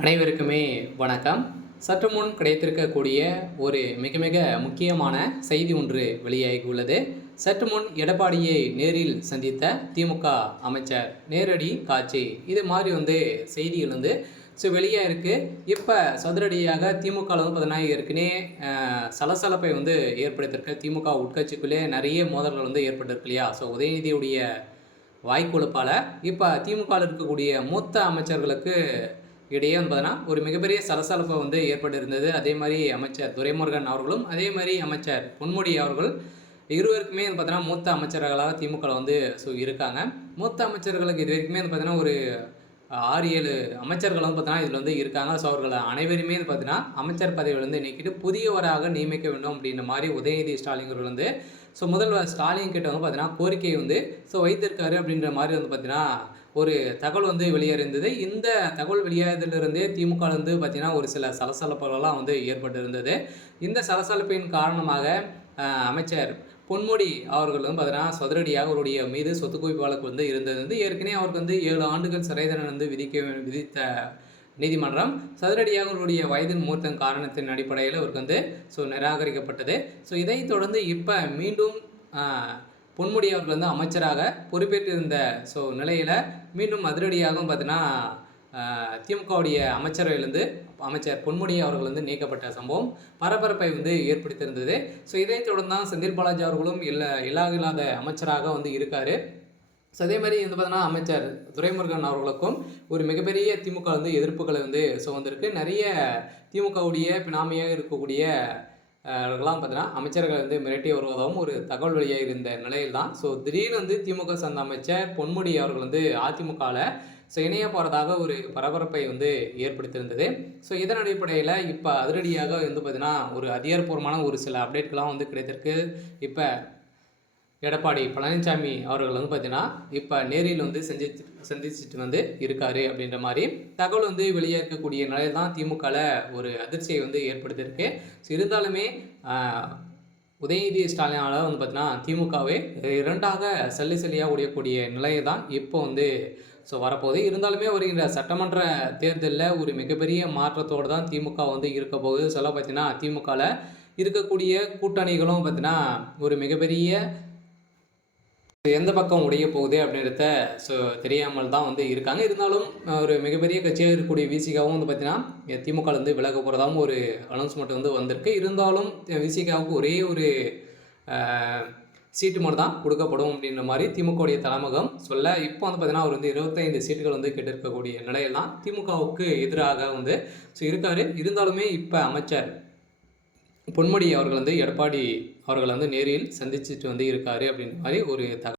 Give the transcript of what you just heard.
அனைவருக்குமே வணக்கம். சற்று முன் கிடைத்திருக்கக்கூடிய ஒரு மிக மிக முக்கியமான செய்தி ஒன்று வெளியாகி உள்ளது. சற்று முன் எடப்பாடியை நேரில் சந்தித்த திமுக அமைச்சர் நேரடி காட்சி, இது மாதிரி செய்திகள் வெளியாக இருக்குது. இப்போ சதுரடியாக திமுக பார்த்தீங்கன்னா ஏற்கனவே சலசலப்பை ஏற்படுத்தியிருக்க. திமுக உட்கட்சிக்குள்ளே நிறைய மோதல்கள் ஏற்பட்டிருக்கு இல்லையா? உதயநிதியுடைய வாய்க்கொழுப்பால் இப்போ திமுகவில் இருக்கக்கூடிய மூத்த அமைச்சர்களுக்கு இடையே பார்த்தீங்கன்னா ஒரு மிகப்பெரிய சலசலப்பு ஏற்பட்டிருந்தது. அதே மாதிரி அமைச்சர் துரைமுருகன் அவர்களும், அதே மாதிரி அமைச்சர் பொன்முடி அவர்கள் இருவருக்குமே பார்த்தீங்கன்னா மூத்த அமைச்சர்களாக திமுக இருக்காங்க. மூத்த அமைச்சர்களுக்கு இது வரைக்குமே பார்த்தீங்கன்னா ஒரு 6-7 அமைச்சர்கள் பார்த்தீங்கன்னா இதில் இருக்காங்க. அவர்கள் அனைவருமே பார்த்தீங்கன்னா அமைச்சர் பதவியில் நீக்கிட்டு புதியவராக நியமிக்க வேண்டும் அப்படின்ற மாதிரி உதயநிதி ஸ்டாலின் அவர்கள் முதல்வர் ஸ்டாலின் கிட்ட பார்த்தீங்கன்னா கோரிக்கையை வைத்திருக்காரு அப்படின்ற மாதிரி பார்த்தீங்கன்னா ஒரு தகவல் வெளியேறிருந்தது. இந்த தகவல் வெளியாகிறதுலேருந்தே திமுக பார்த்தீங்கன்னா ஒரு சில சலசலப்புகள்லாம் ஏற்பட்டிருந்தது. இந்த சலசலப்பின் காரணமாக அமைச்சர் பொன்முடி அவர்கள் பார்த்தீங்கன்னா சதுரடியாக அவருடைய மீது சொத்து குவிப்பு வழக்கு இருந்தது. ஏற்கனவே அவருக்கு 7 ஆண்டுகள் சிறை தண்டனை விதித்த நீதிமன்றம் சதுரடியாக அவருடைய வயதின் மூத்த காரணத்தின் அடிப்படையில் அவருக்கு நிராகரிக்கப்பட்டது. இதைத் தொடர்ந்து இப்போ மீண்டும் பொன்முடி அவர்கள் அமைச்சராக பொறுப்பேற்றிருந்த நிலையில் மீண்டும் அதிரடியாகவும் பார்த்தீங்கன்னா திமுகவுடைய அமைச்சரவையிலிருந்து அமைச்சர் பொன்முடி அவர்கள் நீக்கப்பட்ட சம்பவம் பரபரப்பை ஏற்படுத்தியிருந்தது. இதைத் தொடர்ந்து தான் செந்தில் பாலாஜி அவர்களும் இல்லாத அமைச்சராக இருக்கார். அதே மாதிரி பார்த்தீங்கன்னா அமைச்சர் துரைமுருகன் அவர்களுக்கும் ஒரு மிகப்பெரிய திமுக எதிர்ப்புகளை வந்திருக்கு. நிறைய திமுகவுடைய பினாமியாக இருக்கக்கூடிய எல்லாம் பார்த்தீங்கன்னா அமைச்சர்கள் மிரட்டி வருவதாகவும் ஒரு தகவல் வெளியாக இருந்த நிலையில் தான் திடீர்னு திமுக சார்ந்த அமைச்சர் பொன்முடி அவர்கள் அதிமுகவில் இணைய போகிறதாக ஒரு பரபரப்பை ஏற்படுத்தியிருந்தது. இதன் அடிப்படையில் இப்போ அதிரடியாக பார்த்தீங்கன்னா ஒரு அதிகாரப்பூர்வமான ஒரு சில அப்டேட்கள்லாம் கிடைத்திருக்கு. இப்போ எடப்பாடி பழனிசாமி அவர்கள் பார்த்தீங்கன்னா இப்போ நேரில் சந்திச்சுட்டு இருக்காரு அப்படின்ற மாதிரி தகவல் வெளியே இருக்கக்கூடிய நிலையில் தான் திமுகவில் ஒரு அதிர்ச்சியை ஏற்படுத்தியிருக்கு. இருந்தாலுமே உதயநிதி ஸ்டாலினால் பார்த்தீங்கன்னா திமுகவே இரண்டாக சல்லியாக உடையக்கூடிய நிலையை தான் இப்போ வரப்போகுது. இருந்தாலுமே வருகின்ற சட்டமன்ற தேர்தலில் ஒரு மிகப்பெரிய மாற்றத்தோடு தான் திமுக இருக்க போகுது. சொல்ல பார்த்தீங்கன்னா திமுகவில் இருக்கக்கூடிய கூட்டணிகளும் பார்த்தீங்கன்னா ஒரு மிகப்பெரிய எந்த பக்கம் உடைய போகுது அப்படின்றத தெரியாமல் தான் இருக்காங்க. இருந்தாலும் ஒரு மிகப்பெரிய கட்சியாக இருக்கக்கூடிய விசிகாவும் பார்த்தீங்கன்னா திமுக விலக போகிறதாகவும் ஒரு அனௌன்ஸ்மெண்ட் வந்திருக்கு. இருந்தாலும் விசிகாவுக்கு ஒரே ஒரு சீட்டு மட்டும் தான் கொடுக்கப்படும் அப்படின்ற மாதிரி திமுகவுடைய தலைமகம் சொல்ல இப்போ பார்த்தீங்கன்னா அவர் 25 சீட்டுகள் கேட்டிருக்கக்கூடிய நிலையில் தான் திமுகவுக்கு எதிராக இருக்கார். இருந்தாலுமே இப்போ அமைச்சர் பொன்முடி அவர்கள் எடப்பாடி அவர்கள் நேரில் சந்திச்சுட்டு இருக்காரு அப்படின்ற மாதிரி ஒரு